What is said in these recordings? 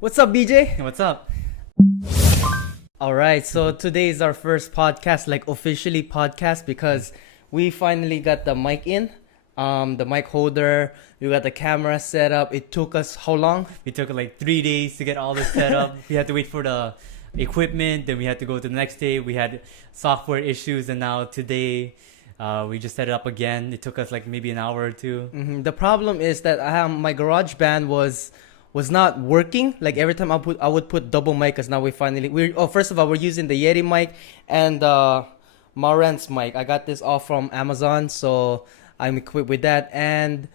What's up, BJ? What's up? All right, so today is our first podcast, like officially podcast, because we finally got the mic in, the mic holder. We got the camera set up. It took us how long? We took like 3 days to get all this set up. We had to wait for the equipment, then we had to go to the next day. We had software issues, and now today we just set it up again. It took us like maybe an hour or 2. The problem is that my garage band was not working. Like every time I would put double mic, because now first of all, we're using the Yeti mic and Marantz mic. I got this all from Amazon, so I'm equipped with that. And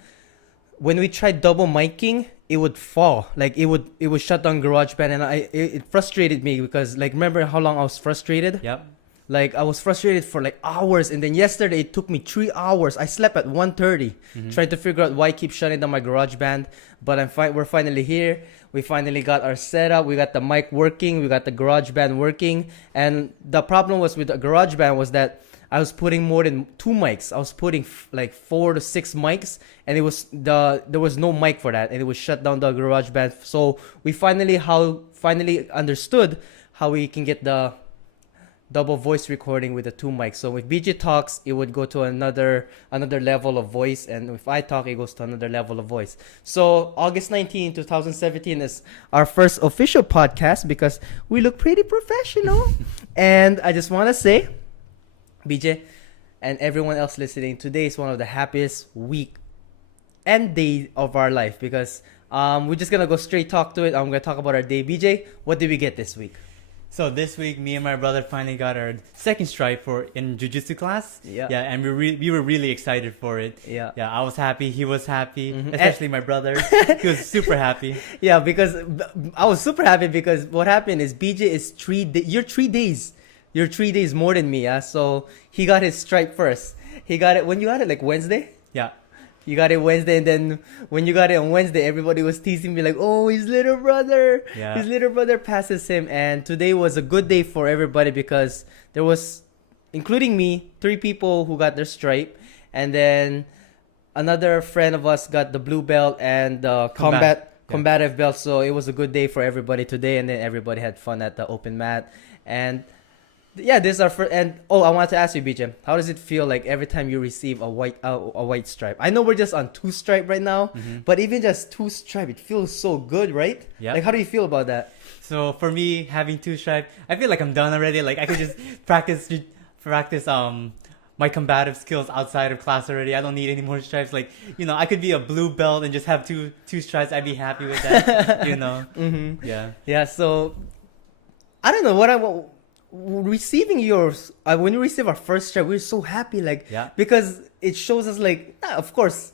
when we tried double miking, it would fall. Like it would shut down GarageBand, and it frustrated me because, like, remember how long I was frustrated? Yep. Like I was frustrated for like hours, and then yesterday it took me 3 hours. I slept at 1:30 trying to figure out why I keep shutting down my GarageBand. But we're finally here. We finally got our setup. We got the mic working. We got the GarageBand working. And the problem was with the GarageBand was that I was putting more than 2 mics. I was putting like 4 to 6 mics, and there was no mic for that, and it was shut down the GarageBand. So we finally understood how we can get the double voice recording with the 2 mics. So if BJ talks, it would go to another level of voice, and if I talk, it goes to another level of voice. So August 19, 2017 is our first official podcast because we look pretty professional. And I just want to say, BJ and everyone else listening, today is one of the happiest week and day of our life because we're just gonna go straight talk to it. I'm gonna talk about our day. BJ, what did we get this week? So this week, me and my brother finally got our second stripe in jiu-jitsu class. Yeah. Yeah, and we were really excited for it. Yeah. Yeah, I was happy. He was happy, especially my brother. He was super happy. Yeah, because I was super happy because what happened is BJ is you're 3 days. You're 3 days more than me, yeah? So he got his stripe first. He got it when you got it, like Wednesday? Yeah. You got it Wednesday, and then when you got it on Wednesday, everybody was teasing me like, oh, his little brother. Yeah. His little brother passes him. And today was a good day for everybody because there was, including me, 3 people who got their stripe. And then another friend of us got the blue belt and the combative belt. So it was a good day for everybody today. And then everybody had fun at the open mat. And yeah, this is our first. And I want to ask you, BJ, how does it feel like every time you receive a white stripe? I know we're just on 2 stripe right now, but even just 2 stripe, it feels so good, right? Yeah. Like, how do you feel about that? So for me, having 2 stripe, I feel like I'm done already. Like I could just practice my combative skills outside of class already. I don't need any more stripes. Like, I could be a blue belt and just have two stripes. I'd be happy with that. Yeah. Yeah. So I don't know receiving yours. When we receive our first stripe, we're so happy. Like, Yeah. because it shows us like, of course,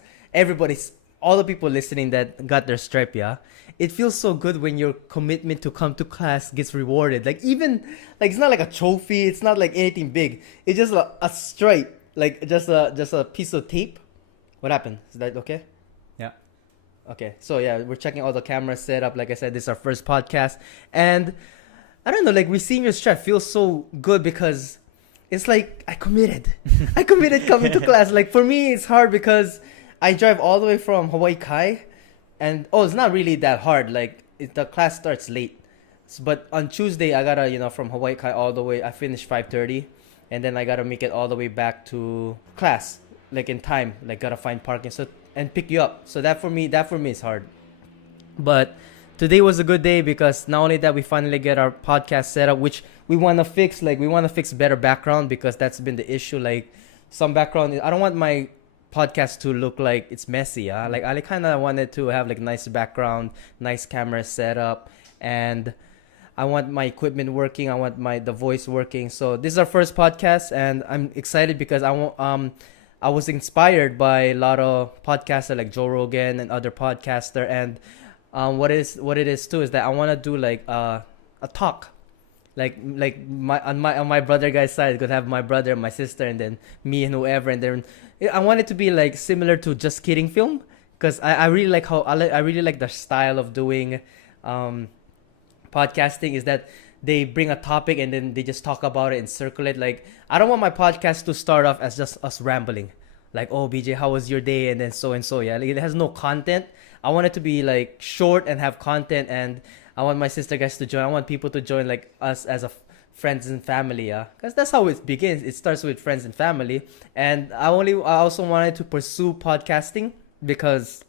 all the people listening that got their stripe. Yeah. It feels so good when your commitment to come to class gets rewarded. Like, even like, it's not like a trophy. It's not like anything big. It's just a stripe, like just a piece of tape. What happened? Is that okay? Yeah. Okay. So yeah, we're checking all the cameras set up. Like I said, this is our first podcast, and I don't know, like receiving your stripe feels so good because it's like I committed. I committed coming to class. Like for me, it's hard because I drive all the way from Hawaii Kai. And it's not really that hard. Like the class starts late, but on Tuesday I gotta from Hawaii Kai all the way. I finished 5:30, and then I gotta make it all the way back to class like in time. Like gotta find parking and pick you up. So that for me is hard. But today was a good day because not only that we finally get our podcast set up, which we wanna fix. Like we wanna fix better background because that's been the issue. Like some background, I don't want my podcast to look like it's messy. Like I kind of wanted to have like nice background, nice camera setup, and I want my equipment working. I want the voice working. So this is our first podcast, and I'm excited because I was inspired by a lot of podcasters like Joe Rogan and other podcaster. And what it is too is that I want to do like a talk. Like on my brother guy's side, gonna have my brother, my sister, and then me and whoever, and then I want it to be like similar to Just Kidding film, because I really like I really like the style of doing podcasting is that they bring a topic and then they just talk about it and circulate. Like I don't want my podcast to start off as just us rambling, like, oh BJ, how was your day, and then so and so. Yeah, like, it has no content. I want it to be like short and have content, and I want my sister guys to join. I want people to join like us as friends and family, yeah, because that's how it begins. It starts with friends and family, and I also wanted to pursue podcasting because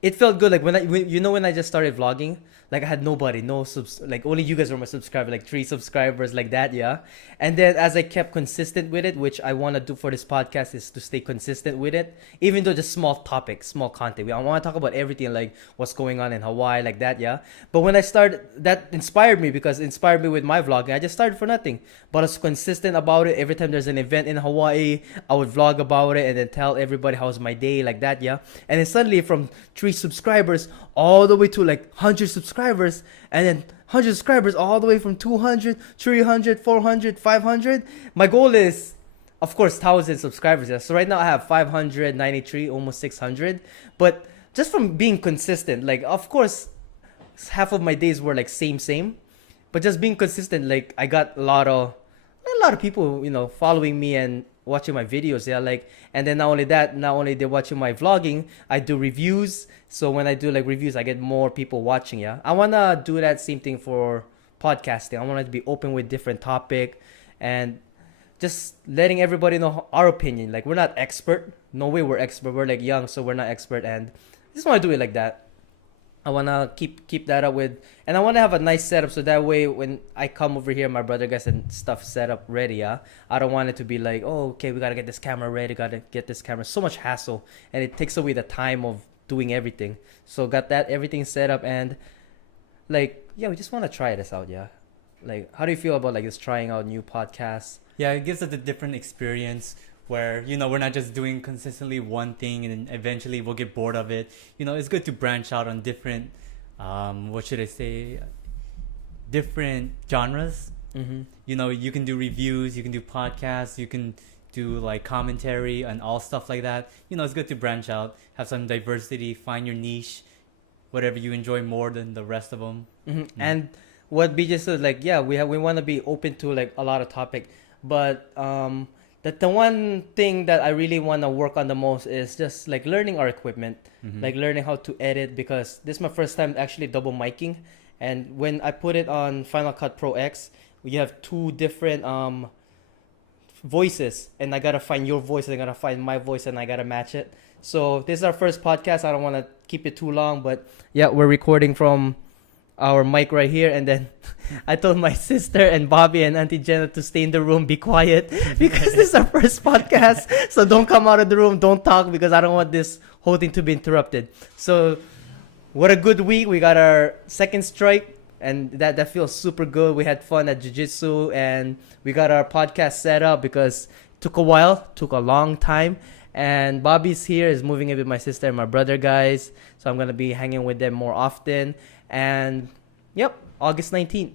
it felt good. Like when I just started vlogging, like I had nobody, like only you guys were my subscriber, like 3 subscribers, like that, yeah. And then as I kept consistent with it, which I want to do for this podcast is to stay consistent with it, even though just small topics, small content. I want to talk about everything, like what's going on in Hawaii, like that, yeah. But when I started, that inspired me because it inspired me with my vlogging. I just started for nothing, but I was consistent about it. Every time there's an event in Hawaii, I would vlog about it and then tell everybody how's my day, like that, yeah. And then suddenly from 3 subscribers all the way to like 100 subscribers, and then 100 subscribers all the way from 200, 300, 400, 500. My goal is, of course, 1,000 subscribers. Yeah. So right now I have 593, almost 600. But just from being consistent, like of course, half of my days were like same. But just being consistent, like I got a lot of people, following me and watching my videos, yeah. Like, and then not only they're watching my vlogging, I do reviews. So when I do like reviews, I get more people watching, yeah. I wanna do that same thing for podcasting. I want it to be open with different topic and just letting everybody know our opinion. Like, we're not expert. No way we're expert. We're like young, so we're not expert, and I just want to do it like that. I want to keep that up with, and I want to have a nice setup so that way when I come over here, my brother gets and stuff set up ready, yeah. I don't want it to be like, oh, okay, we got to get this camera ready, got to get this camera. So much hassle, and it takes away the time of doing everything. So got everything set up, and like, yeah, we just want to try this out, yeah. Like, how do you feel about like just trying out new podcasts? Yeah, it gives us a different experience where, we're not just doing consistently one thing and then eventually we'll get bored of it. It's good to branch out on different, what should I say, different genres. Mm-hmm. You can do reviews, you can do podcasts, you can do like commentary and all stuff like that. It's good to branch out, have some diversity, find your niche, whatever you enjoy more than the rest of them. Mm-hmm. Mm-hmm. And what BJ said, like, yeah, we want to be open to like a lot of topic, but that the one thing that I really want to work on the most is just like learning our equipment, like learning how to edit, because this is my first time actually double miking. And when I put it on Final Cut Pro X, we have 2 different voices, and I gotta find your voice, and I gotta find my voice, and I gotta match it. So this is our first podcast. I don't want to keep it too long, but yeah, we're recording from our mic right here, and then I told my sister and Bobby and Auntie Jenna to stay in the room, be quiet, because this is our first podcast. So don't come out of the room, don't talk, because I don't want this whole thing to be interrupted. So what a good week. We got our second strike, and that feels super good. We had fun at jiu-jitsu, and we got our podcast set up because it took a while, took a long time. And Bobby's here, is moving in with my sister and my brother, guys. So I'm going to be hanging with them more often. And yep, August 19th,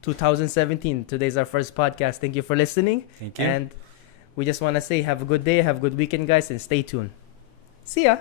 2017. Today's our first podcast. Thank you for listening. Thank you. And we just want to say have a good day, have a good weekend, guys, and stay tuned. See ya.